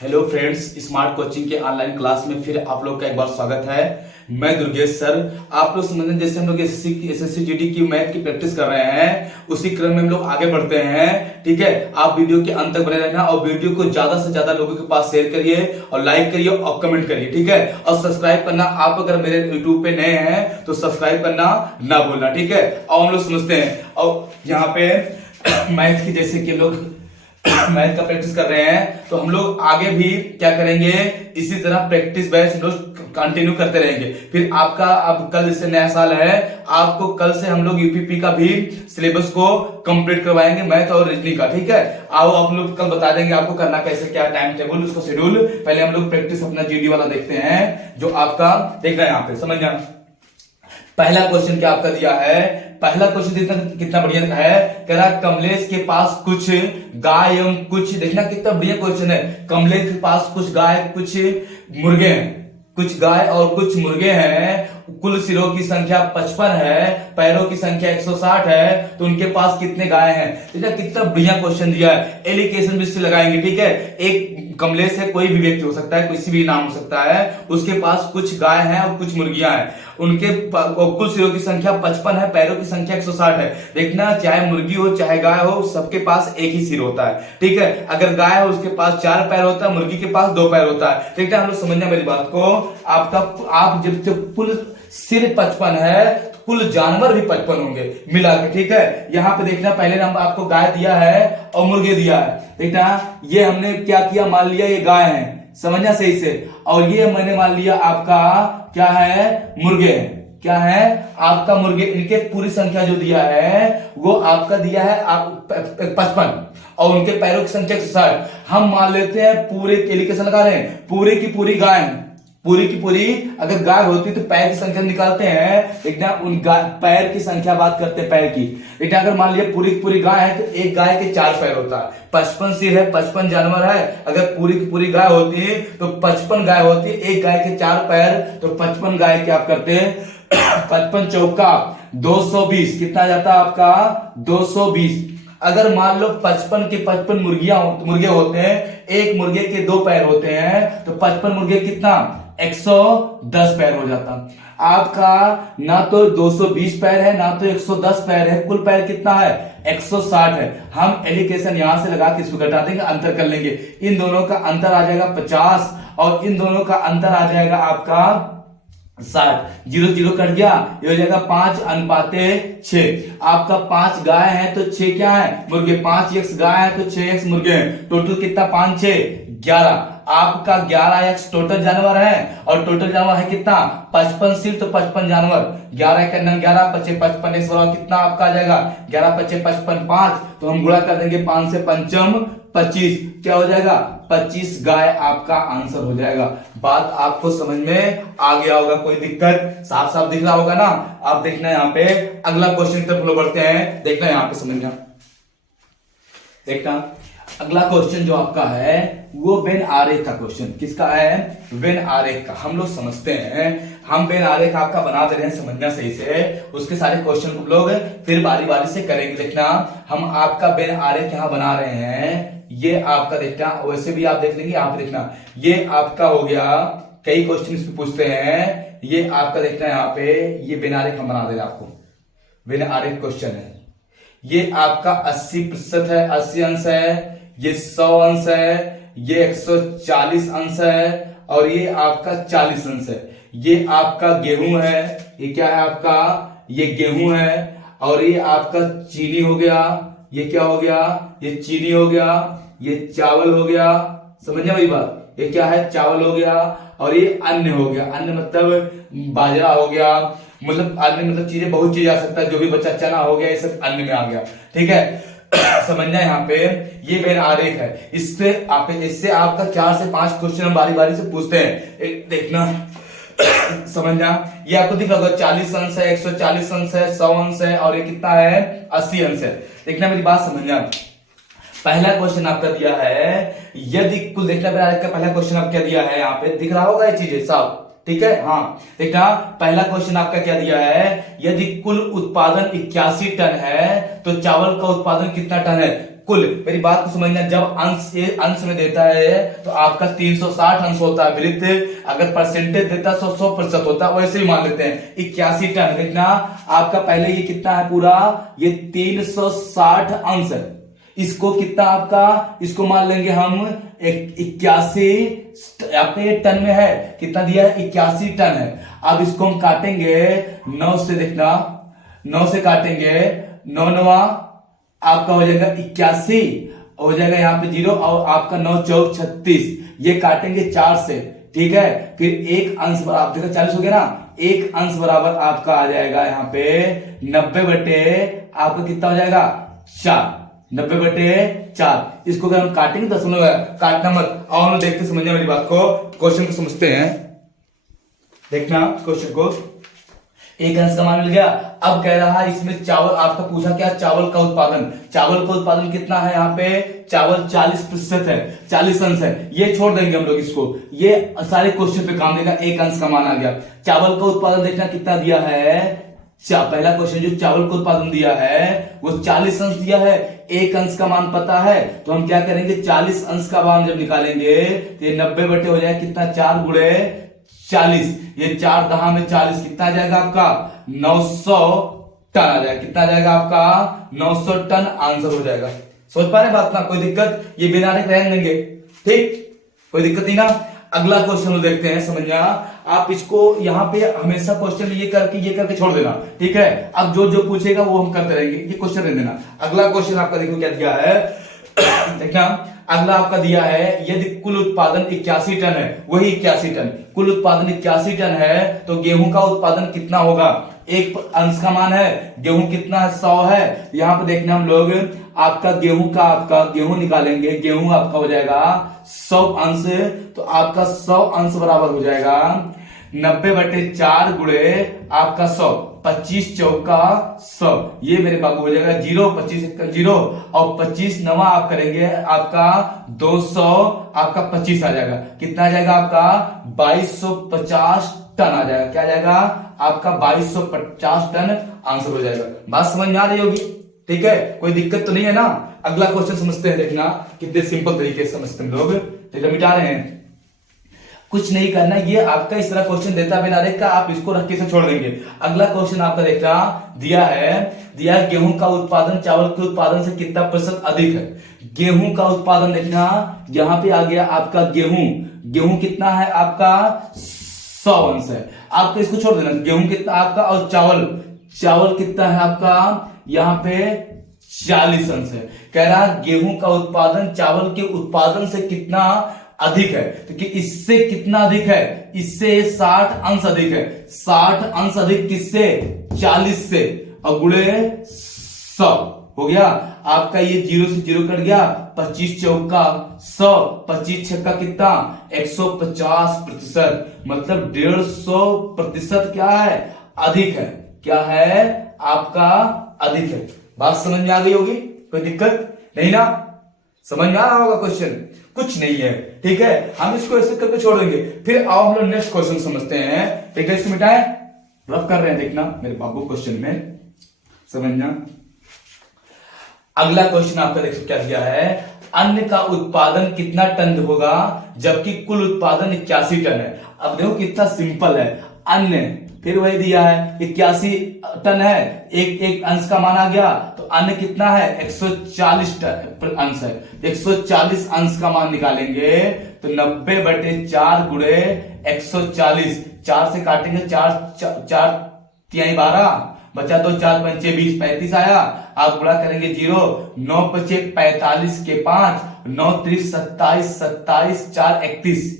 Hello friends, smart coaching के online class में फिर आप लोग का एक बार स्वागत है। मैं दुर्गेश सर। आप लोग समझते हैं, जैसे हम लोग एसएससी जीडी की मैथ की प्रैक्टिस कर रहे हैं, उसी क्रम में हम लोग आगे बढ़ते हैं। ठीक है, आप वीडियो के अंत तक बने रहना और वीडियो को ज्यादा से ज्यादा लोगों के पास शेयर करिए और लाइक करिए और कमेंट करिए। ठीक है, और सब्सक्राइब करना, आप अगर मेरे यूट्यूब पे नए हैं तो सब्सक्राइब करना ना भूलना। ठीक है, और हम लोग समझते हैं और यहाँ पे मैथ की जैसे कि लोग मैथ का प्रैक्टिस कर रहे हैं, तो हम लोग आगे भी क्या करेंगे, इसी तरह प्रैक्टिस बैच लोग कंटिन्यू करते रहेंगे। फिर आपका अब कल से नया साल है, आपको कल से हम लोग यूपीपी का भी सिलेबस को कंप्लीट करवाएंगे, मैथ और रीजनिंग का। ठीक है, आओ आप लोग कल बता देंगे आपको करना कैसे, क्या टाइम टेबल, उसका शेड्यूल। पहले हम लोग प्रैक्टिस अपना जीडी वाला देखते हैं, जो आपका देख रहे हैं यहाँ पे, समझ जाए। पहला क्वेश्चन क्या आपका दिया है, पहला क्वेश्चन कितना बढ़िया है, कह रहा कमलेश के पास कुछ गाय एवं कुछ, देखना कितना बढ़िया क्वेश्चन है। कमलेश के पास कुछ गाय कुछ मुर्गे हैं, कुछ गाय और कुछ मुर्गे हैं, कुल सिरों की संख्या 55 है, पैरों की संख्या 160 है, तो उनके पास कितने गाय हैं। देखा कितना बढ़िया क्वेश्चन दिया है। एलिकेशन भी इससे लगाएंगे। ठीक है, एक कमलेश है, कोई भी व्यक्ति हो सकता है, किसी भी नाम हो सकता है, उसके पास कुछ गाय हैं और कुछ मुर्गियां हैं, उनके कुल सिरों की संख्या 55 है, पैरों की संख्या 160 है। देखना, चाहे मुर्गी हो चाहे गाय हो, सबके पास एक ही सिर होता है। ठीक है, अगर गाय हो उसके पास 4 पैर होता है, मुर्गी के पास 2 पैर होता है। ठीक है, हम लोग समझना मेरी बात को। आप जब कुल सिर 55 है, कुल जानवर भी 55 होंगे मिला के। ठीक है, यहाँ पे देखना, पहले नंबर आपको गाय दिया है और मुर्गे दिया है। देखना, ये हमने क्या किया, मान लिया ये गाय है, समझना सही से, और ये मैंने मान लिया आपका क्या है, मुर्गे है। क्या है आपका, मुर्गे। इनके पूरी संख्या जो दिया है वो आपका दिया है आप 55 और उनके पैरों की संख्या 160। हम मान लेते हैं पूरे के लिए कैसे लगा रहे हैं, पूरी की पूरी गाय है, पूरी की पूरी। अगर गाय होती तो पैर की संख्या निकालते हैं, देखना उन पैर की संख्या बात करते हैं, पैर की। देखना, अगर मान लिया पूरी की पूरी गाय है तो एक गाय के 4 पैर होता है, 55 सिर है, 55 जानवर है। अगर पूरी की पूरी गाय होती है तो 55 गाय होती है, एक गाय के 4 पैर, तो 55 गाय क्या आप करते हैं 55 चौका 220, कितना जाता है आपका 220। अगर मान लो 55 के 55 मुर्गे होते हैं, एक मुर्गे के 2 पैर होते हैं, तो 55 मुर्गे कितना 110 पैर हो जाता। आपका ना तो 220 पैर है ना तो 110 पैर है, कुल पैर कितना है 160 है। हम एलिकेशन यहां से लगा के इसको घटा देंगे, अंतर कर लेंगे। इन दोनों का अंतर आ जाएगा 50 और इन दोनों का अंतर आ जाएगा आपका 60। 0 0 कट गया, ये हो जाएगा 5:6। आपका 5 गाय है तो 6 क्या है, मुर्गे। 5 x गाय है तो 6 x मुर्गे हैं। टोटल कितना, 5 6 11। आपका 11 x टोटल जानवर है और टोटल जानवर है कितना 55 सिर, तो 55 जानवर। 11 का 11 55 55 x बराबर कितना आपका आ जाएगा 11 55 55 5, तो हम गुणा कर देंगे 5 से 5 25, क्या हो जाएगा 25 गाय आपका आंसर हो जाएगा। बात आपको समझ में आ गया होगा, कोई दिक्कत, साफ साफ दिख रहा होगा ना। आप देखना यहाँ पे अगला क्वेश्चन की तरफ बढ़ते हैं, देखना यहाँ पे समझना। देखना अगला क्वेश्चन जो आपका है वो वेन आरेख का क्वेश्चन। किसका है, वेन आरेख का। हम लोग समझते हैं, हम वेन आरेख आपका बना दे रहे हैं, समझना सही से। उसके सारे क्वेश्चन को लोग फिर बारी बारी से करेंगे। देखना, हम आपका वेन आरेख यहाँ बना रहे हैं, ये आपका देखना, वैसे भी आप देख लेंगे, यहाँ पे देखना, ये आपका हो गया, कई क्वेश्चन इस पे पूछते हैं। ये आपका देखना यहाँ पे, ये वेन आरेख हम बना दे रहे हैं आपको, वेन आरेख क्वेश्चन है। ये आपका 80% है, 80 अंश है, ये 100 अंश है, ये 140 अंश है और ये आपका 40 अंश है। ये आपका गेहूं है, ये क्या है आपका, ये गेहूं है, और ये आपका चीनी हो गया, ये क्या हो गया, ये चीनी हो गया, ये चावल हो गया, समझिए भाई बात, ये क्या है चावल हो गया, और ये अन्न हो गया। अन्न मतलब बाजरा हो गया, मतलब अन्न मतलब चीजें, बहुत चीज आ सकता है, जो भी बचा, चना हो गया, ये सब अन्न में आ गया। ठीक है, समझना यहाँ पे, ये वेन आरेख है। इससे आपका 4 से 5 क्वेश्चन हम बारी बारी से पूछते हैं। देखना समझना, ये आपको दिख रहा होगा 40 अंश है, 140 अंश है, 100 अंश है, और ये कितना है 80 अंश है। देखना मेरी बात समझना, पहला क्वेश्चन आपका दिया है, यदि कुल, देखना मेरा का पहला क्वेश्चन आपका क्या दिया है, यहाँ पे दिख रहा होगा ये चीजें साफ। ठीक है, हाँ देखना, पहला क्वेश्चन आपका क्या दिया है, यदि कुल उत्पादन 81 टन है तो चावल का उत्पादन कितना टन है। कुल, मेरी बात को समझना, जब अंश में देता है तो आपका 360 अंश होता है वृत्त, अगर परसेंटेज देता है तो 100% होता है, वैसे ही मान लेते हैं 81 टन। देखना आपका पहले ये कितना है पूरा, ये 360 अंश है, इसको कितना आपका, इसको मान लेंगे हम 81 आपके टन में है, कितना दिया है 81 टन है। अब इसको हम काटेंगे 9 से, देखना 9 से काटेंगे, 9 9 आपका हो जाएगा 81, हो जाएगा यहाँ पे 0, और आपका 9 चौक 36, ये काटेंगे 4 से, ठीक है। फिर एक अंश बराबर, देखो 40 हो गया ना, एक अंश बराबर आपका आ जाएगा यहाँ पे 90 बटे आपका कितना हो जाएगा 4, 90 बटे 4। इसको अगर हम काटेंगे 10 काटना मत, और देखते समझना मेरी बात को, क्वेश्चन को समझते हैं। देखना क्वेश्चन को, एक अंश का मान मिल गया। अब कह रहा है इसमें चावल, आपका पूछा क्या, चावल का उत्पादन, चावल का उत्पादन कितना है, यहाँ पे चावल 40% है, 40 अंश है, ये छोड़ देंगे हम लोग इसको, ये सारे क्वेश्चन पे काम देगा। एक अंश का मान आ गया, चावल का उत्पादन देखना कितना दिया है, पहला क्वेश्चन जो चावल का उत्पादन दिया है वो 40 अंश दिया है, एक अंश का मान पता है, तो हम क्या करेंगे 40 अंश का मान जब निकालेंगे तो ये 90 बटे हो जाएगा कितना, 4 गुणे 40, ये 4 दहा में 40, कितना आ जाएगा आपका 900 टन आ जाएगा, कितना आ जाएगा आपका 900 टन आंसर हो जाएगा। सोच पा रहे बात ना, कोई दिक्कत, ये बिना रहने देंगे, ठीक, कोई दिक्कत नहीं ना। अगला क्वेश्चन देखते हैं, समझना आप इसको, यहाँ पे हमेशा क्वेश्चन ये करके छोड़ देना, ठीक है। अब जो जो पूछेगा वो हम करते रहेंगे, ये क्वेश्चन दे देना। अगला क्वेश्चन आपका देखो क्या दिया है, देखना अगला आपका दिया है, यदि कुल उत्पादन 81 टन है, वही 81 टन, कुल उत्पादन 81 टन है तो गेहूं का उत्पादन कितना होगा, एक अंश का मान है, गेहूं कितना है 100 है, यहाँ पे देखना हम लोग आपका गेहूं निकालेंगे, गेहूं आपका हो जाएगा 100 अंश, तो आपका 100 अंश बराबर हो जाएगा 90 बटे 4 गुणे आपका 100, 25 चौका 100, ये मेरे बाबू हो जाएगा 0, 25 0, और 25 नवा आप करेंगे आपका 200, आपका 25 आ जाएगा, कितना आ जाएगा आपका 2250 टन आ जाएगा, क्या आ जाएगा आपका 2250 टन आंसर हो जाएगा। बात समझ में आ रही होगी, ठीक है, कोई दिक्कत तो नहीं है ना। अगला क्वेश्चन समझते हैं, देखना कितने सिंपल तरीके से समझते हैं लोग, ठीक है, मिटा रहे हैं, कुछ नहीं करना, ये आपका इस तरह क्वेश्चन देता बिना रेख का, आप इसको रख के से छोड़ देंगे। अगला क्वेश्चन आपका देखना दिया है गेहूं का उत्पादन चावल के उत्पादन से कितना प्रतिशत अधिक है, गेहूं का उत्पादन देखना, यहां पे आ गया आपका गेहूं कितना है आपका 100 अंश है, आपको इसको छोड़ देना, गेहूं कितना आपका, और चावल कितना है आपका यहाँ पे 40 अंश है। कह रहा गेहूं का उत्पादन चावल के उत्पादन से कितना अधिक है, तो कि इससे कितना अधिक है, इससे 60 अंश अधिक है, 60 अंश अधिक किससे 40 से, और गुणे 100 हो गया आपका, ये 0 से 0 कट गया, 25 चौका 100, 25 छक्का कितना 150%, मतलब 150% क्या है अधिक है, क्या है आपका अधिक है। बात समझ में आ गई होगी, कोई दिक्कत नहीं ना, समझ में आ रहा होगा क्वेश्चन, कुछ नहीं है, ठीक है, हम इसको ऐसे करके छोड़ेंगे। फिर आओ हम लोग नेक्स्ट क्वेश्चन समझते हैं, ठीक है, इसको मिटाएं, रफ कर रहे हैं, देखना मेरे बाबू क्वेश्चन में समझना। अगला क्वेश्चन आपका देखो क्या दिया है, अन्न का उत्पादन कितना टन होगा जबकि कुल उत्पादन 81 टन है। अब देखो कितना सिंपल है, अन्न फिर वही दिया है 81 टन है, एक अंश का मान आ गया, तो अन्न कितना है 140 टन अंश है, 140 अंश का मान निकालेंगे तो 90 बटे 4 गुणे 140, 4 से काटेंगे, 4 तिहाई 12 बचा, 2 4 पंचे 20, 35 आया, आप गुणा करेंगे 0, 9 पचे 45 के 5, 9 30 27, 27 4 31,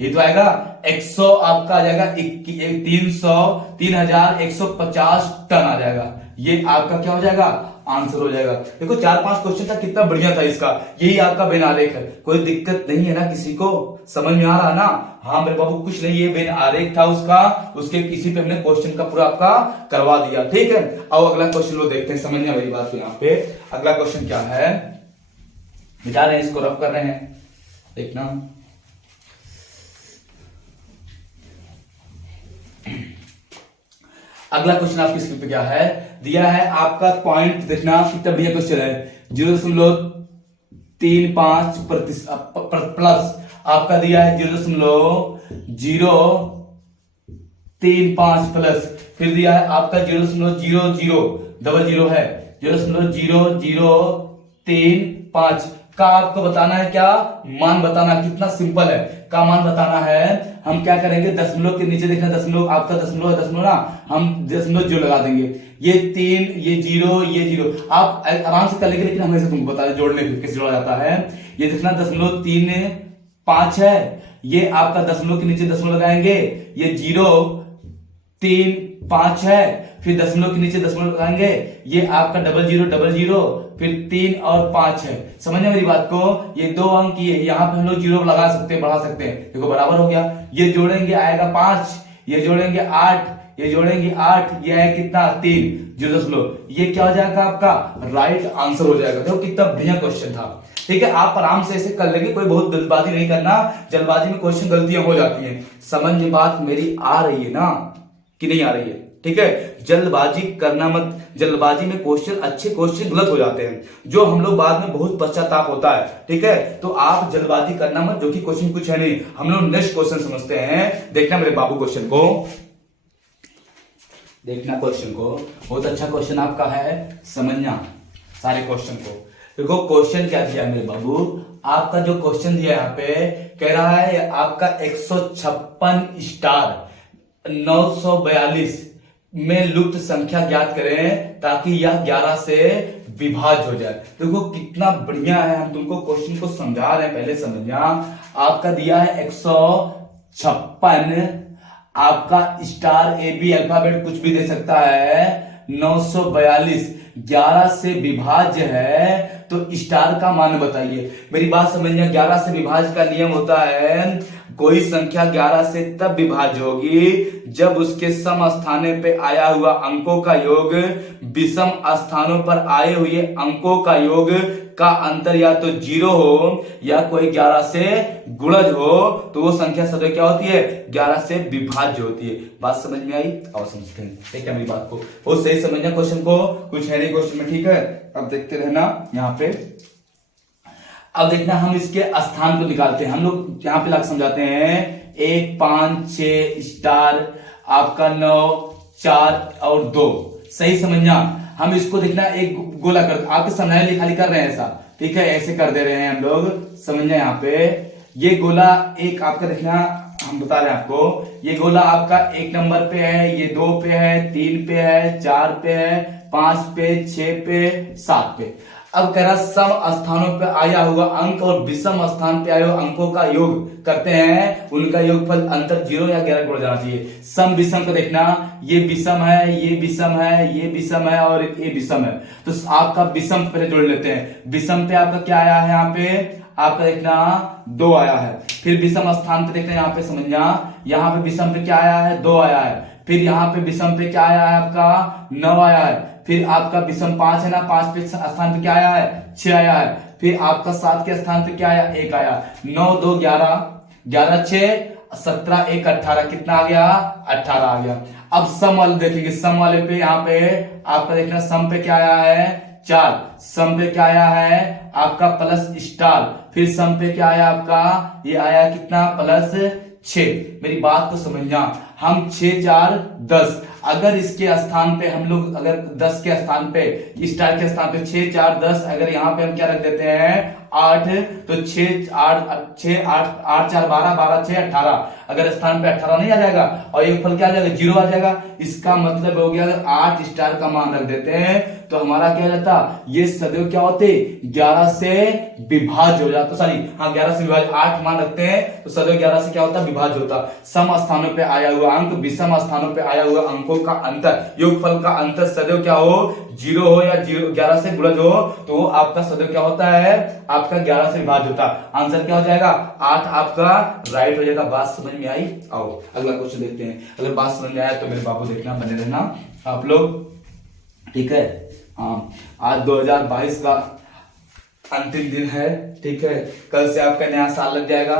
ये तो आएगा 100 आपका आ जाएगा 3150 टन आ जाएगा, ये आपका क्या हो जाएगा आंसर हो जाएगा। देखो 4-5 क्वेश्चन था, कितना बढ़िया था इसका, यही आपका बेन आरेख है, कोई दिक्कत नहीं है ना, किसी को समझ में आ रहा ना। हाँ मेरे बाबू कुछ नहीं, ये बेन आरेख था उसका, उसके किसी पे हमने क्वेश्चन का पूरा आपका करवा दिया, ठीक है। अब अगला क्वेश्चन लो देखते हैं, समझने वाली बात है यहाँ पे। अगला क्वेश्चन क्या है, मिटा रहे हैं इसको, रफ कर रहे हैं, देखना अगला क्वेश्चन आपकी स्क्रीन पे क्या है दिया है, आपका पॉइंट देखना कितना बढ़िया क्वेश्चन है, प्लस आपका दिया है 0.035 प्लस, फिर दिया है आपका 0.0000 है 0.0035 का आपको बताना है क्या मान बताना, कितना सिंपल है का मान बताना है। हम क्या करेंगे, दशमलव के नीचे देखना, दशमलव आपका दशमलव है, दशमलव ना हम दशमलव जीरो लगा देंगे, ये 3 ये जीरो आप आराम से कर लेंगे, लेकिन हमेशा तुमको बता दें जोड़ने पे कैसे जोड़ा जाता है। ये देखना 0.35 है, ये आपका दशमलव के नीचे दशमलव लगाएंगे, ये 0.35 है, फिर दशमलव के नीचे दशमलव लगाएंगे, ये आपका 0000, फिर 3 और 5 है। समझे मेरी बात को, ये 2 अंक ये यहाँ पे हम लोग जीरो लगा सकते हैं, बढ़ा सकते हैं, देखो बराबर हो गया। ये जोड़ेंगे आएगा 5, ये जोड़ेंगे 8, ये जोड़ेंगे 8, ये है कितना 3 0 ये क्या हो जाएगा आपका राइट आंसर हो जाएगा। देखो कितना बढ़िया क्वेश्चन था, ठीक है। आप आराम से ऐसे कर लेंगे, कोई बहुत जल्दबाजी नहीं करना, जल्दबाजी में क्वेश्चन गलतियां हो जाती हैं। समझ में बात मेरी आ रही है ना कि नहीं आ रही है, ठीक है। जल्दबाजी करना मत, जल्दबाजी में क्वेश्चन अच्छे क्वेश्चन गलत हो जाते हैं, जो हम लोग बाद में बहुत पश्चाताप होता है, ठीक है। तो आप जल्दबाजी करना मत, जो कि क्वेश्चन कुछ है नहीं, हम लोग नेक्स्ट क्वेश्चन समझते हैं। देखना मेरे बाबू क्वेश्चन को, देखना क्वेश्चन को, बहुत अच्छा क्वेश्चन आपका है, समझना सारे क्वेश्चन को। देखो क्वेश्चन क्या दिया मेरे बाबू, आपका जो क्वेश्चन दिया यहाँ पे कह रहा है आपका 156 स्टार 942 में लुप्त संख्या ज्ञात करें ताकि यह 11 से विभाज्य हो जाए। देखो कितना बढ़िया है, हम तुमको क्वेश्चन को समझा रहे हैं, पहले समझना। आपका दिया है 156, आपका स्टार ए बी अल्फाबेट कुछ भी दे सकता है, 942 11 से विभाज्य है, तो स्टार का मान बताइए। मेरी बात समझना, 11 से विभाज्य का नियम होता है कोई संख्या 11 से तब विभाज्य होगी जब उसके सम स्थानों पे आया हुआ अंकों का योग विषम स्थानों पर आए हुए अंकों का योग का अंतर या तो 0 हो या कोई 11 से गुणज हो, तो वो संख्या सदैव क्या होती है 11 से विभाज्य होती है। बात समझ में आई? और समझते हैं, ठीक है। मेरी बात को बहुत सही समझना, क्वेश्चन को कुछ है नहीं क्वेश्चन में, ठीक है। अब देखते रहना यहाँ पे। अब देखना हम इसके स्थान को निकालते हैं, हम लोग यहाँ पे लाके समझाते हैं। 1 5 6 स्टार आपका 9 4 और 2, सही समझना। हम इसको देखना एक गोला कर, आपके समझाने खाली कर रहे हैं ऐसा, ठीक है, ऐसे कर दे रहे हैं हम लोग, समझना। यहाँ पे ये गोला एक आपका देखना, हम बता रहे हैं आपको, ये गोला आपका 1 नंबर पे है, ये 2 पे है, 3 पे है, 4 पे है, 5 पे, 6 पे, 7 पे। अब कह रहा सम स्थानों पे आया हुआ अंक और विषम स्थान पे आए हुए अंकों का योग करते हैं, उनका योगफल अंतर 0 या 11 गुणा जाना चाहिए। सम विषम को देखना, ये विषम है, ये विषम है, ये विषम है और ये विषम है, तो आपका विषम पहले जोड़ लेते हैं। विषम पे आपका क्या आया है, यहाँ पे आपका देखना 2 आया है। फिर विषम स्थान पे देखना, यहाँ पे समझना, यहाँ पे विषम पे क्या आया है 2 आया है। फिर यहाँ पे विषम पे क्या आया है आपका 9 आया है। फिर आपका विषम 5 है ना, 5 पे स्थान पे क्या आया है 6 आया है। फिर आपका 7 के स्थान पे क्या आया 1 आया। 9 2 11, 11 6 17 1 18, कितना आ गया 18 आ गया। अब सम वाले देखेंगे, सम वाले पे यहाँ पे आपका देखना सम पे क्या आया है 4, सम पे क्या आया है आपका प्लस स्टार, फिर सम पे क्या आया आपका ये आया कितना प्लस 6। मेरी बात को समझना, हम 6 4 10, अगर इसके स्थान पे हम लोग अगर 10 के स्थान पे स्टार के स्थान पे 6 4 10, अगर यहाँ पे हम क्या रख देते हैं 8, तो 6 8 8 4 12 12 6 18, अगर स्थान पे 18 नहीं आ जाएगा और एक फल क्या आ जाएगा 0 आ जाएगा। इसका मतलब हो गया अगर 8 स्टार का मान रख देते हैं तो हमारा क्या जाता, ये सदैव क्या होते 11 से विभाज्य हो जाता, सॉरी हाँ 11 से विभाज्य, 8 मान रखते हैं तो सदैव 11 से क्या होता विभाज्य होता। सम स्थानों पे आया हुआ अंक विषम स्थानों पे आया हुआ अंकों का अंतर, योगफल का अंतर सदैव क्या हो 0 हो या 11 से गुणज हो, तो आपका सदैव क्या होता है आपका 11 से विभाज्य होता। आंसर क्या हो जाएगा 8 आपका राइट हो जाएगा। बात समझ में आई? आओ अगला क्वेश्चन देखते हैं। अगर बात समझ में आया तो मेरे बाबू देखना, बने रहना आप लोग, ठीक है। हाँ आज 2022 का अंतिम दिन है, ठीक है। कल से आपका नया साल लग जाएगा,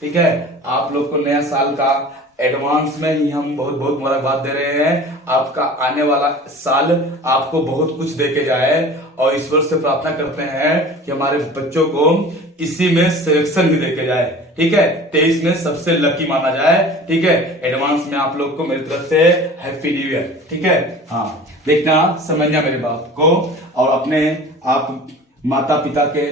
ठीक है। आप लोग को नया साल का एडवांस में ही हम बहुत बहुत मुबारकबाद दे रहे हैं। आपका आने वाला साल आपको बहुत कुछ दे के जाए और ईश्वर से प्रार्थना करते हैं कि हमारे बच्चों को इसी में सिलेक्शन भी देके जाए, ठीक है, 23 में सबसे लकी माना जाए, ठीक है। एडवांस में आप लोग को मेरी तरफ से हैप्पी न्यू ईयर, ठीक है। हाँ, देखना, समझना मेरी बात को, और अपने आप माता पिता के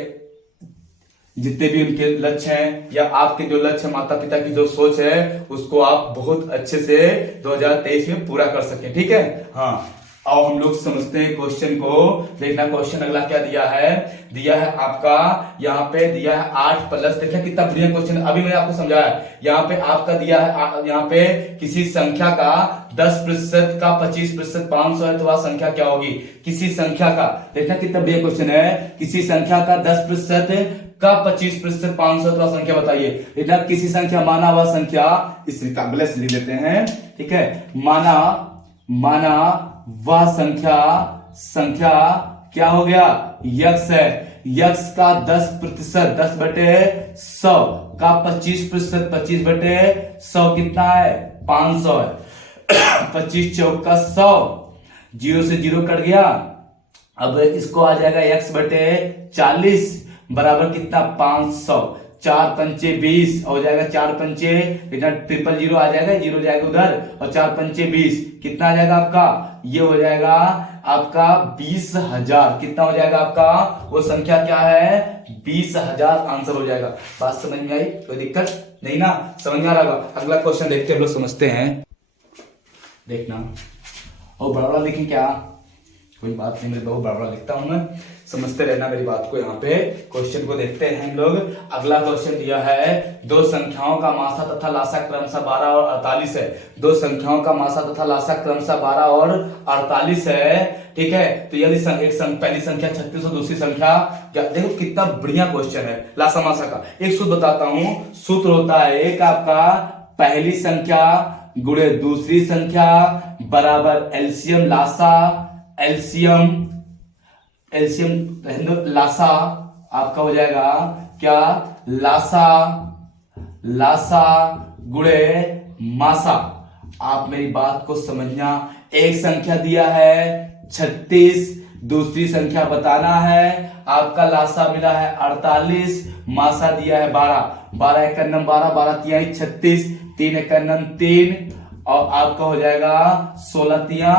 जितने भी उनके लक्ष्य हैं या आपके जो लक्ष्य, माता पिता की जो सोच है, उसको आप बहुत अच्छे से 2023 में पूरा कर सकें, ठीक है। हाँ, और हम लोग समझते हैं क्वेश्चन को। देखना क्वेश्चन अगला क्या दिया है आपका, यहाँ पे दिया है 8 प्लस, देखना कितना बढ़िया क्वेश्चन, अभी मैंने आपको समझाया। यहाँ पे आपका दिया है, यहाँ पे किसी संख्या का 10% का 25% 500 है, तो वह संख्या क्या होगी, किसी संख्या का। देखना कितना बढ़िया क्वेश्चन है, किसी संख्या का 10% का 25% 500, तो संख्या बताइए। इतना किसी संख्या, माना वह संख्या, इस काबिल से लिख लेते हैं, ठीक है। माना वह संख्या क्या हो गया, यक्स है। यक्स का 10%, 10/100 का 25%, 25/100 कितना है, 500 है। 25 चौक का 100, 0 से 0 कट गया। अब इसको आ जाएगा x/40 बराबर कितना, 500। 4 पंचे 20 हो जाएगा, 4 पंचे कितना, 000 आ जाएगा, 0 जाएगा उधर, और 4 पंचे 20 कितना आ जाएगा आपका, ये हो जाएगा आपका 20,000। कितना हो जाएगा आपका, वो संख्या क्या है, 20,000 आंसर हो जाएगा। बात समझ में आई, कोई दिक्कत नहीं ना, समझ में आ रहा होगा। अगला क्वेश्चन देखते हैं, हम लोग समझते हैं। देखना, और बड़ा लिखें क्या, कोई बात नहीं, मेरे बहुत बड़ा लिखता हूं मैं, समझते रहना मेरी बात को। यहाँ पे क्वेश्चन को देखते हैं हम लोग। अगला क्वेश्चन दिया है, दो संख्याओं का मासा तथा लासा क्रमशः 12 और 48 है। दो संख्याओं का मासा तथा लासा क्रमशः 12 और 48 है, ठीक है। तो यदि पहली संख्या 36 और दूसरी संख्या क्या, देखो कितना बढ़िया क्वेश्चन है लासा मासा का। एक सूत्र बताता हूं, सूत्र होता है एक आपका, पहली संख्या गुणे दूसरी संख्या बराबर एलसीएम लासा, एलसीएम लासा आपका हो जाएगा क्या, लासा गुणे मासा। आप मेरी बात को समझना, एक संख्या दिया है 36, दूसरी संख्या बताना है। आपका लासा मिला है 48, मासा दिया है 12। 12 एक 12, 12 तिहाई 36, 3 एक 3, और आपका हो जाएगा 16 तिया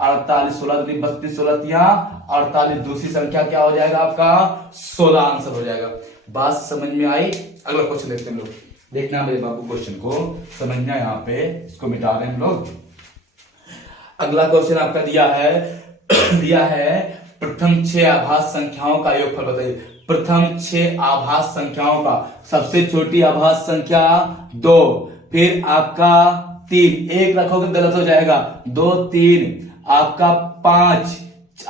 48, 16 32, 16 तिया 48। दूसरी संख्या क्या हो जाएगा आपका, 16 आंसर हो जाएगा। बात समझ में आई। अगला क्वेश्चन देखते हैं हम लोग। देखना मेरे बाबू, क्वेश्चन को समझना, यहाँ पे इसको मिटा रहे हैं हम लोग। अगला क्वेश्चन आपका दिया है प्रथम 6 आभास संख्याओं का योगफल बताइए। प्रथम 6 आभास संख्याओं का, सबसे छोटी आभास संख्या 2, फिर आपका 3, एक रखोगे गलत हो जाएगा, 2 3, आपका 5,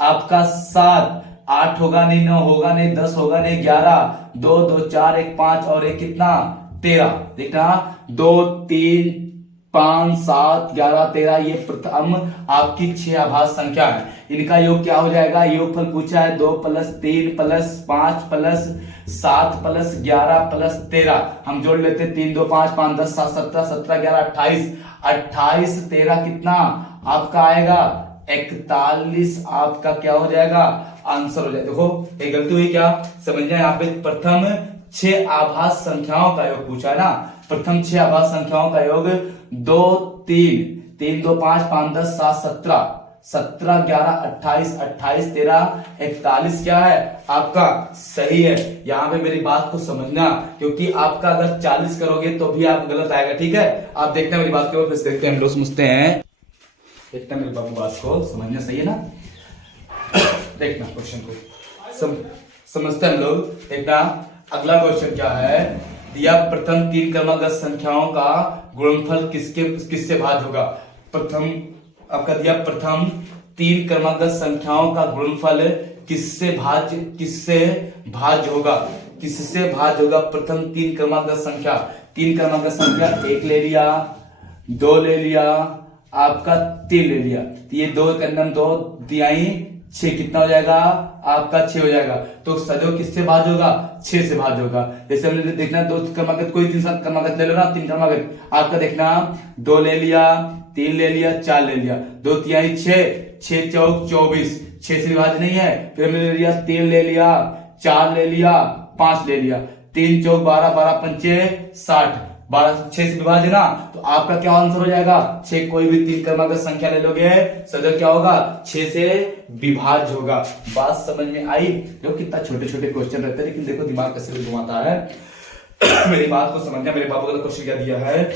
आपका 7, 8 होगा नहीं, 9 होगा नहीं, 10 होगा नहीं, 11, 2 2 4 1 5 और एक कितना, 13। देखना 2 3 5 7 11 13, ये प्रथम आपकी 6 आभास संख्या है। इनका योग क्या हो जाएगा, योगफल पूछा है, 2 + 3 + 5 + 7 + 11 + 13। हम जोड़ लेते, 3 2 5 5 10 7 17 17 11 28, 28 13 कितना आपका आएगा, 41 आपका क्या हो जाएगा, आंसर हो जाएगा। देखो ये गलती हुई क्या, समझना, यहाँ पे प्रथम 6 आभास संख्याओं का योग पूछा है ना। प्रथम 6 आभास संख्याओं का योग 2 3 3 2 5 5 10 7 17 17 11 28 28 13 41 क्या है आपका, सही है। यहाँ पे मेरी बात को समझना, क्योंकि आपका अगर 40 करोगे तो भी आप गलत आएगा, ठीक है। आप देखते हैं मेरी बात को, फिर देखते हैं हम लोग, समझते हैं। देखते हैं मेरी बात को समझना, सही है ना। देखना क्वेश्चन को समझते हैं हम लोग। देखना अगला क्वेश्चन क्या है, दिया प्रथम 3 क्रमागत संख्याओं का गुणनफल किससे भाज्य होगा। प्रथम आपका दिया, प्रथम 3 क्रमागत संख्याओं का गुणनफल किससे भाज्य होगा, किससे भाज्य होगा। प्रथम 3 क्रमागत संख्या, 3 क्रमागत संख्या 1 ले लिया, 2 ले लिया, आपका 3 ले लिया, तो ये 2 2 तिहाई 6 कितना हो जाएगा आपका, 6 हो जाएगा। तो सदैव किससे भाज्य होगा, 6 से भाज्य होगा। जैसे हमने देखना 2 क्रमागत, कोई 3 क्रमागत ले लो ना, 3 क्रमागत आपका देखना, 2 ले लिया, 3 ले लिया, 4 ले लिया, 2 तिहाई 6, 6 चौक 24, 6 से विभाज्य नहीं है, फिर हमने ले लिया 3 ले लिया, 4 ले लिया, 5 ले लिया, 3 चौक 12, 12 पंचे 60, 12 6 से विभाज्य ना, तो आपका क्या आंसर हो जाएगा 6। कोई भी 3 क्रमांक संख्या ले लोगे सदैव क्या होगा 6 से विभाज्य होगा। बात समझ में आई? देखो कितना छोटे छोटे क्वेश्चन रहते हैं, लेकिन देखो दिमाग कैसे घुमाता है। मेरी बात को समझना। मेरे बाबू का क्वेश्चन क्या दिया है,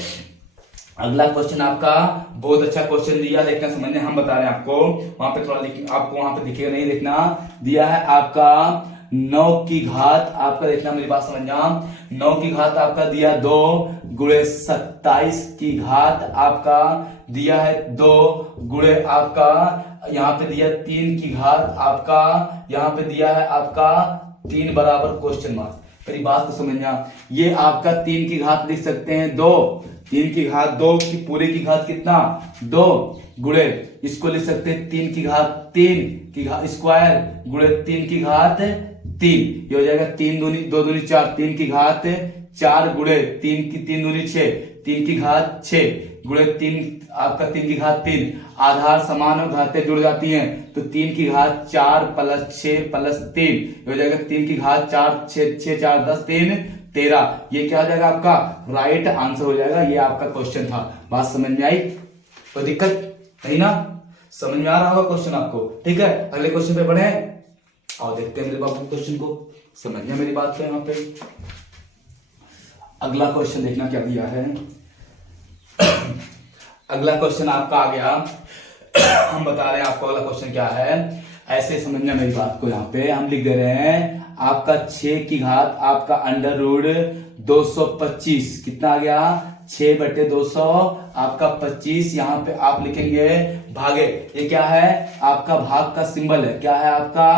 अगला क्वेश्चन आपका बहुत अच्छा क्वेश्चन दिया, देखना समझने हम बता रहे हैं आपको। वहां पे थोड़ा आपको वहां पे दिखेगा नहीं, देखना दिया है आपका 9 की घात, आपका देखना मेरी बात समझना, 9 की घात आपका दिया 2 गुणे 27 की घात आपका दिया है 2 गुणे आपका यहाँ पे दिया 3 की घात आपका, यहाँ पे दिया है आपका 3 बराबर क्वेश्चन मार्क। मेरी बात को समझना, ये आपका 3 की घात लिख सकते हैं 2, 3 की घात 2 की पूरे की घात कितना 2 गुणे इसको लिख सकते हैं 3 की घात 3 की घात स्क्वायर गुणे 3 की घात 3, ये हो जाएगा 3 दूनी 2 दूनी 4, 3 की घात 4 गुणे 3 की 3 दूनी 6, 3 की घात 6 गुणे 3 आपका 3 की घात 3, आधार समान और घातें जुड़ जाती हैं तो 3 की घात 4 प्लस 6 प्लस 3 हो जाएगा 3 की घात 4 6 4 10 3 13, ये क्या हो जाएगा आपका राइट आंसर हो जाएगा। ये आपका क्वेश्चन था। बात समझ में आई? कोई दिक्कत नहीं ना? समझ में आ रहा होगा क्वेश्चन आपको? ठीक है, अगले क्वेश्चन पे बढ़े और देखते हैं मेरे बाबू क्वेश्चन को। समझना मेरी बात को यहाँ पे। अगला क्वेश्चन देखना क्या दिया है। अगला क्वेश्चन आपका आ गया, हम बता रहे हैं आपको अगला क्वेश्चन क्या है। ऐसे समझना मेरी बात को, यहाँ पे हम लिख दे रहे हैं आपका 6 की घात आपका अंडर रूट 225 कितना आ गया 6/200 आपका 25, यहाँ पे आप लिखेंगे भागे, ये क्या है आपका भाग का सिंबल है, क्या है आपका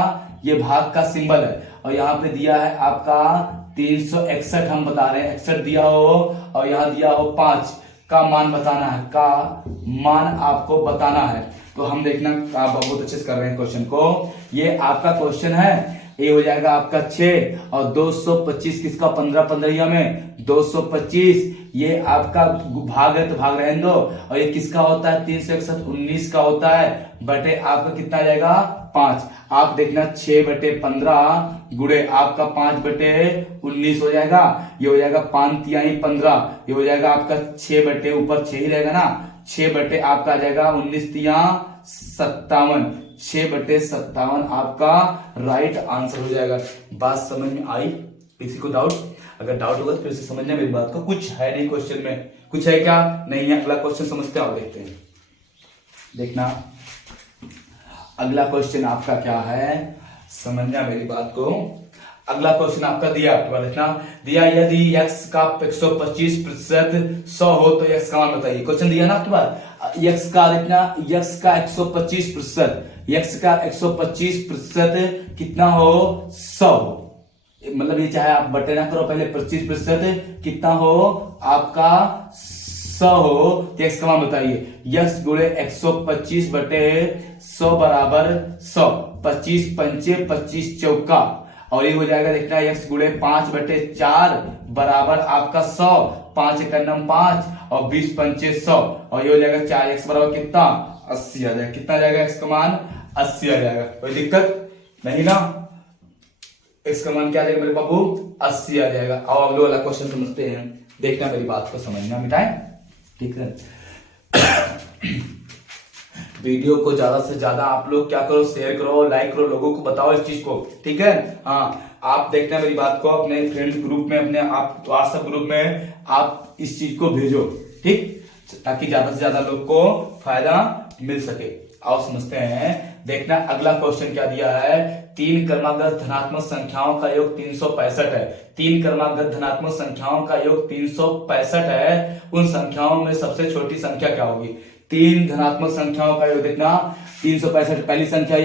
ये भाग का सिंबल है, और यहाँ पे दिया है आपका 361 हम बता रहे हैं 61 दिया हो और यहाँ दिया हो 5 का मान बताना है, का मान आपको बताना है। तो हम देखना आप बहुत अच्छे से कर रहे हैं क्वेश्चन को। ये आपका क्वेश्चन है, ये हो जाएगा आपका 6 और 225 किसका 15 15 में 225, ये आपका भाग है तो भाग रहने दो, और ये किसका होता है 361 19 का होता है बटे आपका कितना आ जाएगा 5। आप देखना 6/15 गुणे आपका 5/19 हो जाएगा, ये हो जाएगा 5 तिहाई 15, ये हो जाएगा आपका 6 बटे ऊपर 6 ही रहेगा ना, 6 बटे आपका आ जाएगा 19 तिया 57, 6/57 आपका राइट आंसर हो जाएगा। बात समझ में आई? किसी को डाउट? अगर डाउट होगा तो फिर से समझना मेरी बात को। कुछ है नहीं क्वेश्चन में, कुछ है क्या नहीं है। अगला क्वेश्चन समझते हैं और देखते हैं। देखना अगला क्वेश्चन आपका क्या है, समझना मेरी बात को। अगला क्वेश्चन आपका दिया, देखना दिया यदि x का 125% 100 हो तो x का मान बताइए। क्वेश्चन दिया ना आपके पास, x का देखना x का 125%, x का 125% कितना हो 100 हो, मतलब ये चाहे आप बटे ना करो पहले 25% कितना हो आपका 100 हो तो x का मान बताइए। x गुणे 125 बटे 100 बराबर 100, 25 पंचे 25 चौका, और ये हो जाएगा देखना x गुणे 5/4 बराबर आपका 100, 5 एक 5 और 20 पंचे 100, और ये हो जाएगा 4x बराबर कितना 80 आ जाएगा। कितना आ जाएगा x का मान 80 आ जाएगा। कोई दिक्कत नहीं ना? x का मान क्या आ जाएगा मेरे बाबू 80 आ जाएगा। आओ अगले वाला क्वेश्चन समझते हैं, देखना मेरी बात को समझना मिटाएं, ठीक है। वीडियो को ज्यादा से ज्यादा आप लोग क्या करो शेयर करो, लाइक करो, लोगों को बताओ इस चीज को, ठीक है। हाँ आप देखना मेरी बात को, अपने फ्रेंड्स ग्रुप में, अपने आप व्हाट्सएप ग्रुप में आप इस चीज को भेजो, ठीक, ताकि ज्यादा से ज्यादा लोग को फायदा मिल सके। आओ समझते हैं। देखना अगला क्वेश्चन क्या दिया है, 3 क्रमागत धनात्मक संख्याओं का योग 365 है। 3 क्रमागत धनात्मक संख्याओं का योग 365 है, उन संख्याओं में सबसे छोटी संख्या क्या होगी। 3 धनात्मक संख्याओं का योग देखना 365, पहली संख्या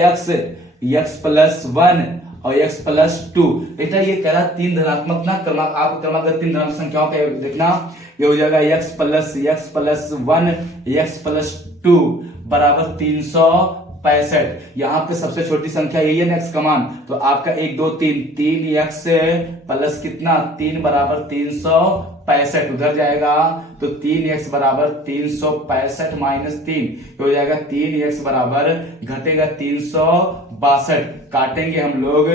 x प्लस 1 और x प्लस 2। बेटा ये कह रहा 3 धनात्मक ना क्रमांक, आप क्रमागत 3 धनात्मक संख्याओं का योग देखना, ये हो जाएगा x प्लस 1 x प्लस 2 बराबर 365। यहाँ पे सबसे छोटी संख्या यही है ना x का मान, तो आपका 1 2 3 3x प्लस कितना 3 बराबर 365 उधर जाएगा, तो 3x बराबर 365 माइनस 3 हो जाएगा 3x बराबर घटेगा 62 काटेंगे हम लोग,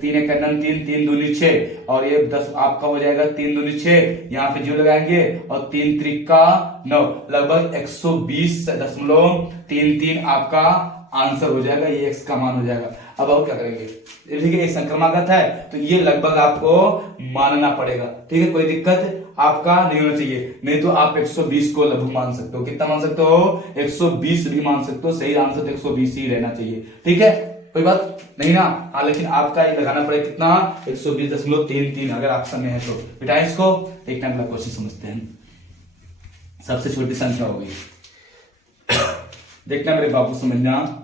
3 एक 9 3 3 दूनी 6 और ये 10 आपका हो जाएगा 3 दूनी 6, यहाँ पे 0 लगाएंगे और 3 त्रिका 9, लगभग 120.33 आपका आंसर हो जाएगा, ये x का मान हो जाएगा। अब और क्या करेंगे, ठीक है, एक संक्रमागत है तो ये लगभग आपको मानना पड़ेगा, ठीक है, कोई दिक्कत आपका नहीं होना चाहिए, नहीं तो आप 120 को लगभग मान सकते हो। कितना मान सकते हो, 120 भी मान सकते हो, सही आंसर तो 120 ही रहना चाहिए, ठीक है, कोई बात नहीं ना। हाँ, लेकिन आपका ये लगाना पड़ेगा कितना, 120.33 अगर आप समय है तो। बेटा इसको एक टाइम का क्वेश्चन समझते हैं, सबसे छोटी संख्या होगी, देखना मेरे बाबू समझना।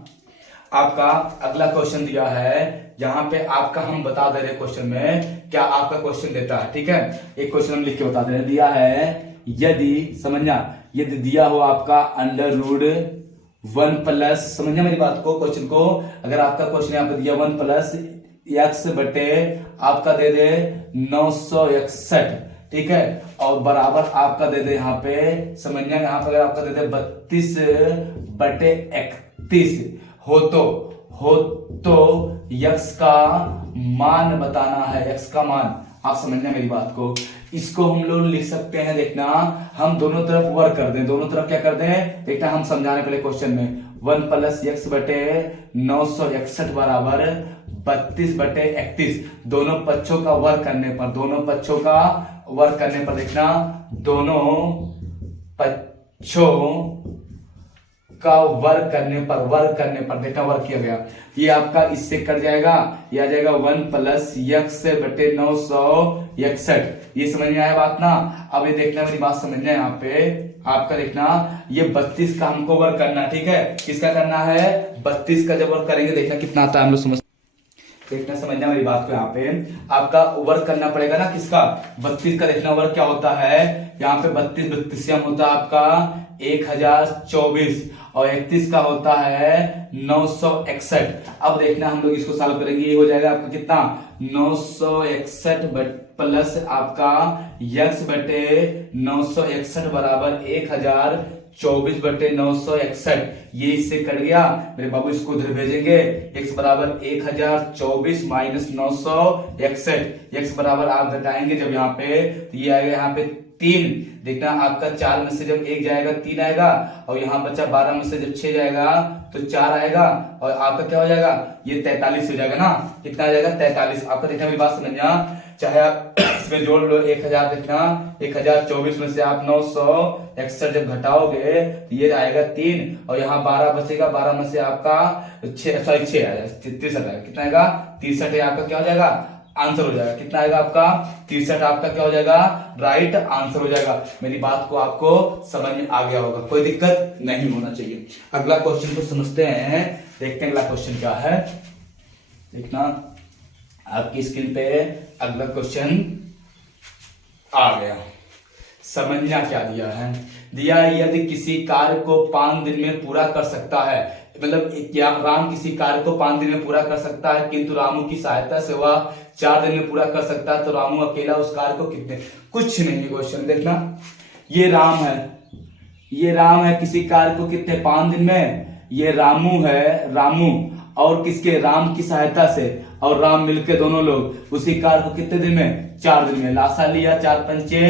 आपका अगला क्वेश्चन दिया है, जहां पे आपका हम बता दे रहे क्वेश्चन में क्या आपका क्वेश्चन देता है, ठीक है, एक क्वेश्चन हम लिख के बता दे रहे, दिया है यदि, समझना, यदि दिया हो आपका √1 प्लस, समझना मेरी बात को, क्वेश्चन को, अगर आपका क्वेश्चन यहाँ पे दिया 1 प्लस x बटे आपका दे दे 961, ठीक है, और बराबर आपका दे दे यहाँ पे, समझना, यहाँ पे अगर आपका दे दे 32/31 हो तो x का मान बताना है, x का मान, आप समझना मेरी बात को। इसको हम लोग लिख सकते हैं, देखना, हम दोनों तरफ वर्क कर दें, दोनों तरफ क्या कर दें, देखना, हम समझाने पहले क्वेश्चन में 1 प्लस x बटे 961 बराबर 32/31, दोनों पक्षों का वर्क करने पर, दोनों पक्षों का वर्क करने पर, देखना, दोनों पक्षों का वर्क करने पर देखना, वर्क किया गया, ये आपका इससे कट जाएगा, ये आ जाएगा 1 प्लस x बटे 961, ये समझ में आया बात ना। अब ये देखना, मेरी बात समझना, यहाँ पे आपका देखना, ये 32 का हमको वर्क करना, ठीक है, किसका करना है, 32 का जब वर्क करेंगे, देखना कितना आता है, हम लोग समझ, देखना, समझना मेरी बात को, यहाँ पे आपका वर्क करना पड़ेगा ना, किसका, 32 का, देखना वर्क क्या होता है, यहाँ पे 32 32 होता है आपका 1024 और 31 का होता है 961। अब देखना, हम लोग इसको सॉल्व करेंगे, ये हो जाएगा आपका कितना, 961 प्लस आपका x बटे 961 बराबर 1024/961, ये इससे कट गया मेरे बाबू, इसको उधर भेजेंगे, x बराबर 1024 माइनस 961, x बराबर आप घटाएंगे जब यहाँ पे, तो ये आएगा यहाँ पे 3, देखना आपका 4 में से जब 1 जाएगा 3 आएगा, और यहाँ बचा 12 में से जब 6 जाएगा तो 4 आएगा, और आपका क्या हो जाएगा, ये 43 हो जाएगा ना, कितना आ जाएगा 43। आपका देखना मेरी बात समझना, चाहे आप इसमें जोड़ लो 1000, देखना 1024 में से आप 961 जब घटाओगे तो ये आएगा 3, और यहाँ 12 बचेगा, 12 में से आपका 6 आएगा, 63 आएगा, कितना आएगा 63 है, आपका क्या हो जाएगा, आंसर हो जाएगा, कितना आएगा आपका 63, आपका क्या हो जाएगा, राइट आंसर हो जाएगा। मेरी बात को आपको समझ में आ गया होगा, कोई दिक्कत नहीं होना चाहिए। अगला क्वेश्चन को समझते हैं, देखते हैं अगला क्वेश्चन क्या है, देखना आपकी स्क्रीन पे अगला क्वेश्चन आ गया, समझना क्या दिया है, दिया यदि किसी कार्य को 5 दिन में पूरा कर सकता है, मतलब क्या राम किसी कार्य को 5 दिन में पूरा कर सकता है, किंतु रामू की सहायता से वह 4 दिन में पूरा कर सकता है, तो रामू अकेला उस कार्य को कितने, कुछ नहीं, क्वेश्चन देखना, ये राम है किसी कार्य को कितने 5 दिन में, ये रामू है, रामू और किसके, राम की सहायता से और राम मिलके दोनों लोग उसी कार्य को कितने दिन में, 4 दिन में, लासा लिया 4 पंचे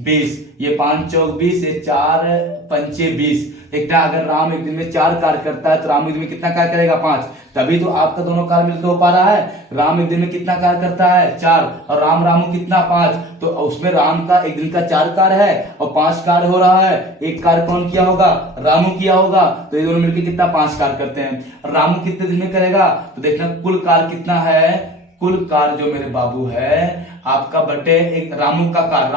20, ये 5 चौक 20, ये 4 पंचे 20, देखना, अगर राम एक दिन में 4 कार्य करता है तो राम एक दिन में कितना कार्य करेगा, 5, तभी तो आपका दोनों कार्य मिलकर हो पा रहा है। राम एक दिन में कितना कार्य करता है, 4, और रामू कितना 5, तो उसमें राम का एक दिन का 4 कार्य है और 5 कार्य हो रहा है, एक कार्य कौन किया होगा, रामू किया होगा, तो ये दोनों मिलकर कितना 5 कार्य करते हैं। रामू कितने दिन में करेगा, तो देखना कुल कार्य कितना है, कुल कार्य जो मेरे बाबू है आपका बटे एक रामू का कार्य,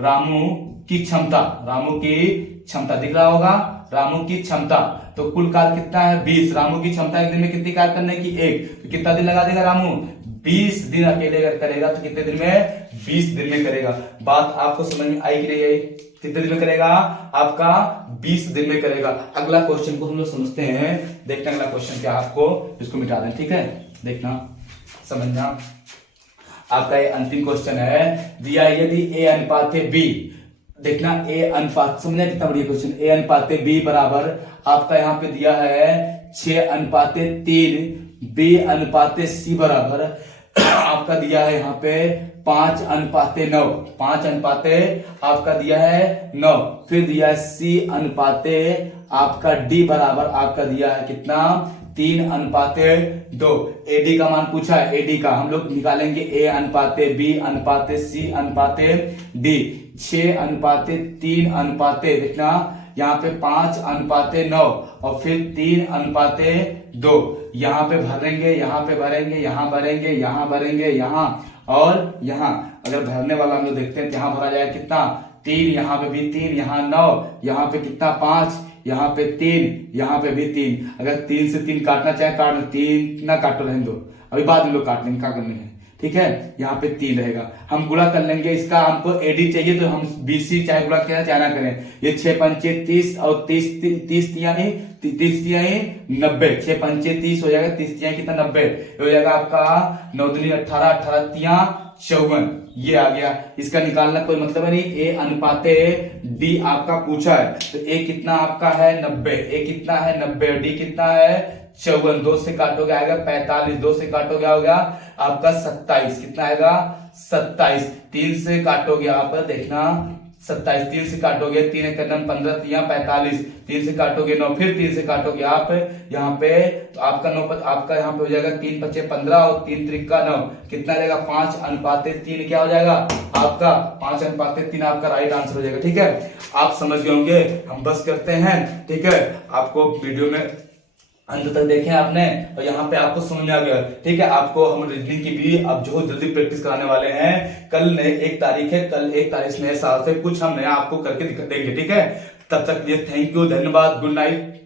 रामू की क्षमता, रामू की क्षमता दिख रहा होगा, रामू की क्षमता, तो कुल कार्य कितना है 20, रामू की क्षमता एक दिन में कितनी कार्य करने की, 1, तो कितना दिन लगा देगा रामू, 20 दिन अकेले करेगा, तो कितने दिन में, 20 दिन में करेगा। बात आपको समझ में आई कि नहीं आई, कितने दिन में करेगा, आपका 20 दिन में करेगा। अगला क्वेश्चन को हम लोग समझते हैं, देखते हैं अगला क्वेश्चन क्या, आपको इसको मिटा दें, ठीक है, देखना समझना, आपका ये अंतिम क्वेश्चन है, दिया यदि a अनुपात b, देखना a अनुपात, समझना कितना बढ़िया क्वेश्चन, a अनुपात b बराबर आपका यहाँ पे दिया है 6:3 B अनुपाते C बराबर आपका दिया है यहाँ पे 5:9, 5 आपका दिया है 9, फिर दिया है C अनुपाते आपका D बराबर आपका दिया है कितना 3:2। AD का मान पूछा है, AD का हम लोग निकालेंगे A अनुपाते B अनुपाते C अनुपाते D, 6:3 देखना यहाँ पे 5:9 और फिर 3:2। यहाँ पे भरेंगे, यहाँ पे भरेंगे, यहाँ भरेंगे, यहाँ भरेंगे, यहाँ और यहाँ। अगर भरने वाला हम लोग देखते हैं तो यहाँ भरा जाएगा कितना 3, यहाँ पे भी 3, यहाँ 9, यहाँ पे कितना 5, यहाँ पे 3, यहाँ पे भी 3। अगर 3 से 3 काटना चाहे काट, 3 ना काटो रहने दो, अभी बाद में लोग काट लेंगे, क्या करने है, ठीक है। यहाँ पे 3 रहेगा, हम गुणा कर लेंगे इसका, हमको एडी चाहिए तो हम BC चाहे गुणा किया चाहे ना करें। ये 6×5 30 और 30 तिहाई 90, 6×5 30 हो जाएगा, 30 तिहाई कितना 90 हो जाएगा आपका 9 दूनी 18, 18 तिहा 54, ये आ गया। इसका निकालना कोई मतलब नहीं। A अनुपाते D आपका पूछा है तो A कितना आपका है 90, A कितना है 90, D कितना है 54, 2 से काटोगे आएगा 45, 2 से काटोगे हो गया आपका 27, कितना आएगा 27, 3 से काटोगे आप देखना 27, 3 से काटोगे 3 एक 15 यहाँ 45, 3 से काटोगे 9, फिर 3 से काटोगे आप यहाँ पे तो आपका 9 आपका यहाँ पे हो जाएगा 3 × 5 15 और 3 × 3 9, कितना रहेगा 5:3 क्या हो जाएगा आपका 5:3 आपका राइट आंसर हो जाएगा। ठीक है, आप समझ गए होंगे, हम बस करते हैं। ठीक है, आपको वीडियो में अंत तक देखें आपने और यहाँ पे आपको समझ आ गया। ठीक है, आपको हम रीजनिंग की भी अब जो जल्दी प्रैक्टिस कराने वाले हैं। कल नए 1 तारीख है, कल 1 तारीख नए साल से कुछ हम नया आपको करके दिखा देंगे। ठीक है, तब तक ये थैंक यू, धन्यवाद, गुड नाइट।